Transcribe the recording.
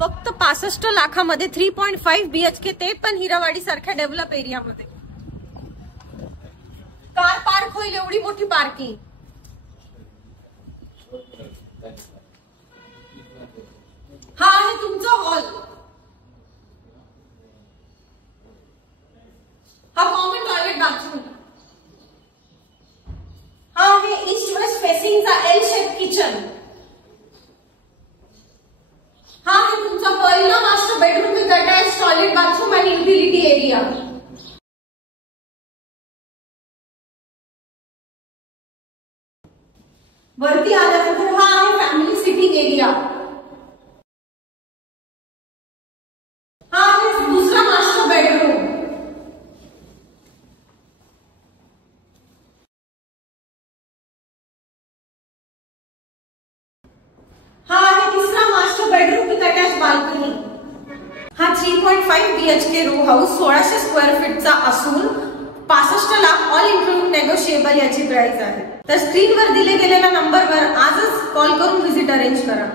फक्त 65 लाखामध्ये 3.5 BHK, ते पण हिरावाडी सारख्या डेव्हलप एरियामध्ये. कार पार्क होईल एवढी मोठी पार्किंग. हा आहे तुमचा हॉल. हा कॉमन टॉयलेट बाथरूम. हा आहे ईस्ट वेस्ट फेसिंगचा एल शेप किचन. हा आहे तुमचा पहिला master bedroom with attach toilet bathroom आणि युटिलिटी एरिया. वरती आल्यानंतर हा आहे फॅमिली सिटिंग एरिया. हा आहे दुसरा मास्टर बेडरूम. हा आहे तिसरा master bedroom with attach balcony. हा 3.5 BHK रो हाऊस 1600 स्क्वेअर फीटचा असून 65 लाख ऑल इन्क्लुडिंग नेगोशिएबल याची प्राइस आहे. तर स्क्रीनवर दिले गेलेल्या नंबरवर आजच कॉल करून व्हिजिट अरेंज करा.